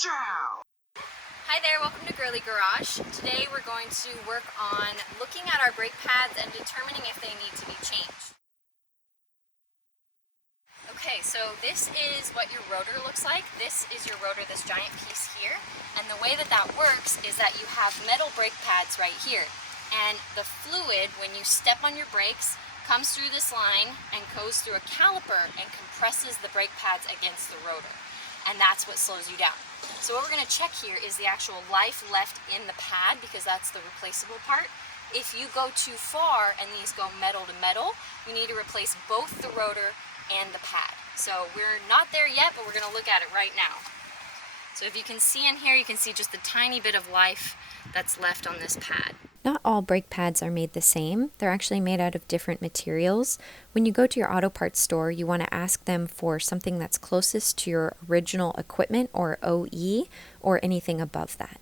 Jam! Hi there, welcome to Girlie Garage. Today we're going to work on looking at our brake pads and determining if they need to be changed. Okay, so this is what your rotor looks like. This is your rotor, this giant piece here. And the way that that works is that you have metal brake pads right here. And the fluid, when you step on your brakes, comes through this line and goes through a caliper and compresses the brake pads against the rotor. And that's what slows you down. So what we're going to check here is the actual life left in the pad, because that's the replaceable part. If you go too far and these go metal to metal, you need to replace both the rotor and the pad. So we're not there yet, but we're going to look at it right now. So if you can see in here, you can see just a tiny bit of life that's left on this pad. Not all brake pads are made the same. They're actually made out of different materials. When you go to your auto parts store, you want to ask them for something that's closest to your original equipment, or OE, or anything above that.